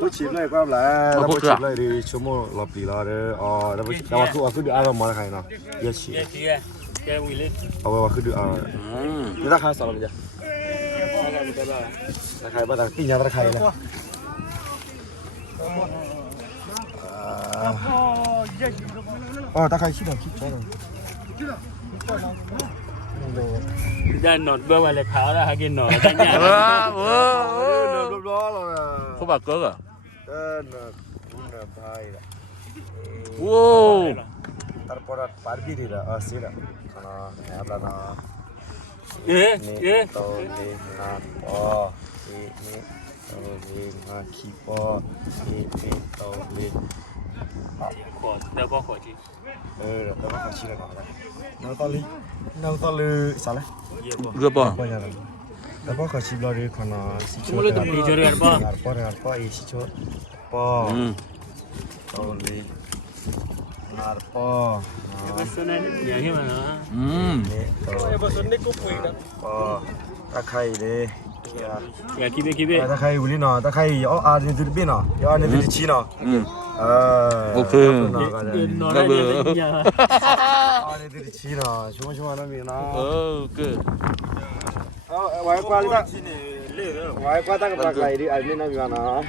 不起来怪不来，不起来的什么老比了的哦，那我去的阿拉毛来看呢，也起。แกวิ่งเลย我去的啊，你那看啥了没得？那看把那冰箱把它开了。哦，打开起了，起了。ได้หนอนเบื่อวันเลยขาวแล้วหากินหนอนได้ยัง เขาบักเกิร์กอ่ะ ว้าวতারপর পারবি দিলা আসিলা খানা habla na เอ๊ะ to ni na o ni to ni na ki po ni to ni ขอเดี๋ยวก็ขอจี แล้วก็ขอชี้แล้วนะน้องตอลีสาระ เรือป่ะ แล้วก็ขอชี้บลอรีขนาสิโช มันเลยต้องมีเจริญป่ะ ปออีสิโชปอตอลีนาปอ มันส่วนนั้นอย่างที่มันนะ ปอตะไคร้เลย อย่าคิดไปคิดไป ตะไคร้อยู่นี่เนาะตะไคร้อ๋ออานี่ตัวเป็นเนาะอ๋อนี่ตัวชี้เนาะโอเค นอนได้ยังยัง อ๋อนี่ตัวชี้เนาะช่วยนั่นมีเนาะ เกิด ไว้กว่าตั้งไว้กว่าตั้งปลาไก่ดิอันนี้นั่นมีเนาะ